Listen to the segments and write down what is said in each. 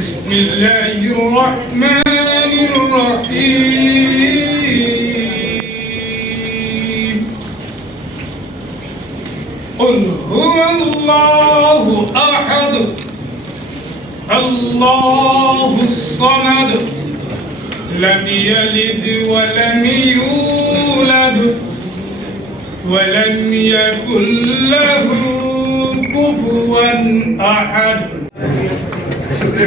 بسم الله الرحمن الرحيم قل هو الله أحد الله الصمد لم يلد ولم يولد ولم يكن له كفوا أحد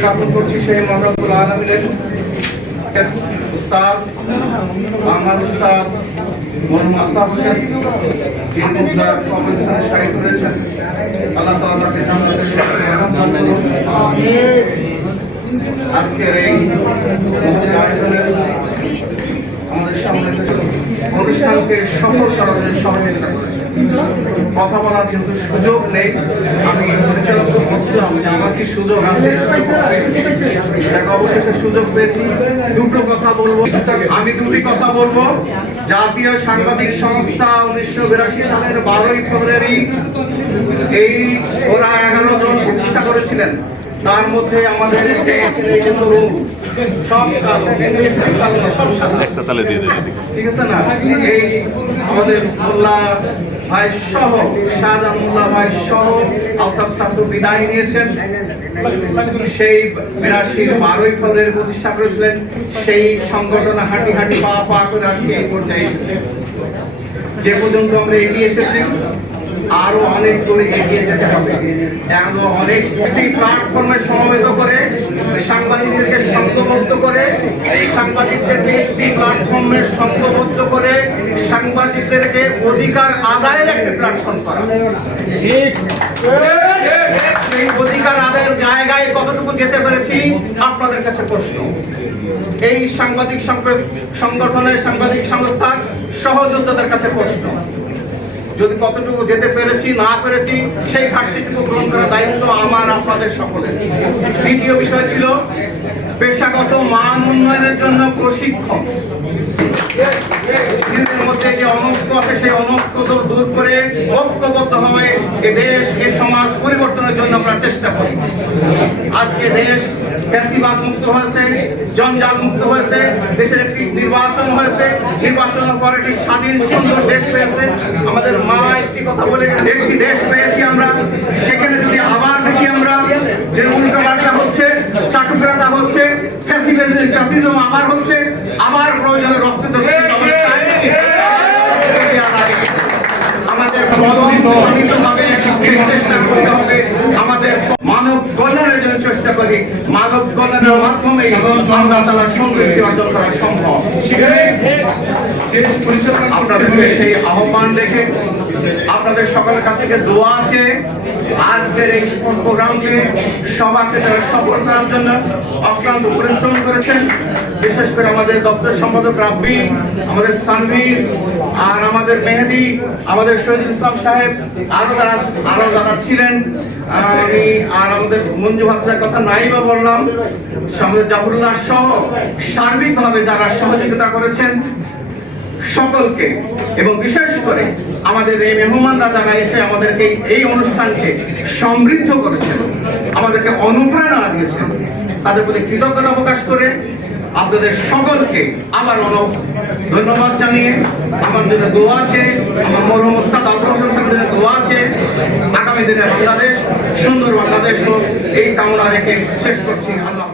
জ্ঞাপন করছি সেই মহান আলমিনের উস্তাদ আমার উস্তাদ মোহাম্মদ আফতাব হোসেন দীর্ঘদার কবরস্থানে শাহীদ হয়েছেন। আল্লাহ তাআলা তাকে জান্নাতের দান করুন। আজকের এই আয়োজনের আমাদের সামনে অনুষ্ঠানকে সফল করার জন্য সহযোগিতা করেছেন। কথা বলার যেহেতু সুযোগ নেই, আমি পরিচালক আমার কি সুযোগ আছে, অবশেষে সুযোগ পেয়েছি। দুটো কথা বলবো, আমি দুটি কথা বলবো। জাতীয় সাংবাদিক সংস্থা 1982 সালের 12ই ফেব্রুয়ারি এই ওরা 11 জন প্রতিষ্ঠা করেছিলেন। তার মধ্যে আমাদের সব কালো সব সাদা, ঠিক আছে না? এই আমাদের মোল্লা ভাই সহ শাহজাহান মোল্লা ভাই সহ আলতাফ ছাত্র বিদায় নিয়েছেন। সেই 82 12ই ফেব্রুয়ারি প্রতিষ্ঠা করেছিলেন। সেই সংগঠন হাঁটি হাঁটি পা পা করে আজকে এই পর্যায়ে এসেছে। যে পর্যন্ত আমরা এগিয়ে এসেছি, আরো অনেক দূরে এগিয়ে যেতে হবে। এমন অনেক প্ল্যাটফর্মে সমবেত করে সাংবাদিকদেরকে সংঘবদ্ধ করে সাংবাদিকদেরকে একটি প্ল্যাটফর্মে সংঘবদ্ধ করে সাংবাদিকদেরকে অধিকার আদায়ের একটি প্ল্যাটফর্ম করা। সেই অধিকার আদায়ের জায়গায় কতটুকু যেতে পেরেছি আপনাদের কাছে প্রশ্ন। এই সাংবাদিক সংগঠনের সাংবাদিক সংস্থার সহযোদ্ধাদের কাছে প্রশ্ন। যদি কতটুকু যেতে পেরেছি না পেরেছি সেই ঘাটতিটুকু পূরণ করার দায়িত্ব আমার আপনাদের সকলের। দ্বিতীয় বিষয় ছিল পেশাগত মান উন্নয়নের জন্য প্রশিক্ষণ। মধ্যে যে অনৈক্য আছে সেই অনৈক্য দূর করে ঐক্যবদ্ধভাবে এ দেশ এ সমাজ পরিবর্তনের জন্য আমরা চেষ্টা করি। আজকে দেশ ফ্যাসিবাদ মুক্ত হয়েছে, জঞ্জাল মুক্ত হয়েছে, দেশের একটি নির্বাচন হয়েছে, নির্বাচনের পর একটি স্বাধীন সুন্দর দেশ পেয়েছে। আমাদের মা একটি কথা বলে একটি দেশ পেয়েছি আমরা। সেখানে যদি আবার দেখি আমরা যে উল্টো পাল্টা হচ্ছে, চাটুকারিতা হচ্ছে, ফ্যাসিজম আবার হচ্ছে, আবার প্রয়োজনে রক্ত দেবে। আমাদের চেষ্টা করতে হবে, আমাদের মানব কল্যাণের জন্য চেষ্টা করি। মানব কল্যাণের মাধ্যমে আল্লাহ তাআলার সন্তুষ্টি অর্জন করা সম্ভব। আপনাদেরকে সেই আহ্বান রেখে আপনাদের সকলের কাছ থেকে দোয়া আছে আজকের এই প্রোগ্রামকে সভাকে তারা সফল করার জন্য অক্লান্ত পরিশ্রম করেছেন। বিশেষ করে আমাদের দপ্তর সম্পাদক রাব্বি, আমাদের সানভীর, আর আমাদের মেহেদি, আমাদের শহীদুল ইসলাম সাহেব, আরো যারা ছিলেন, আমি আর আমাদের মঞ্জু ভাতার কথা নাই বা বললাম, আমাদের জাফরুল্লাহ সহ সার্বিকভাবে যারা সহযোগিতা করেছেন সকলকে, এবং বিশেষ করে আমাদের এই মেহমানরা যারা এসে আমাদেরকে এই অনুষ্ঠানকে সমৃদ্ধ করেছেন, আমাদেরকে অনুপ্রেরণা দিয়েছেন, তাদের প্রতি কৃতজ্ঞতা প্রকাশ করে আপনাদের সকলকে আবার ধন্যবাদ জানিয়ে আমার জন্য দোয়া আছে, আমার মরহুম ওস্তাদ আলতাফ হোসেনের জন্য দোয়া আছে। আগামী দিনে বাংলাদেশ সুন্দর বাংলাদেশ হোক এই কামনা রেখে শেষ করছি। আল্লাহ।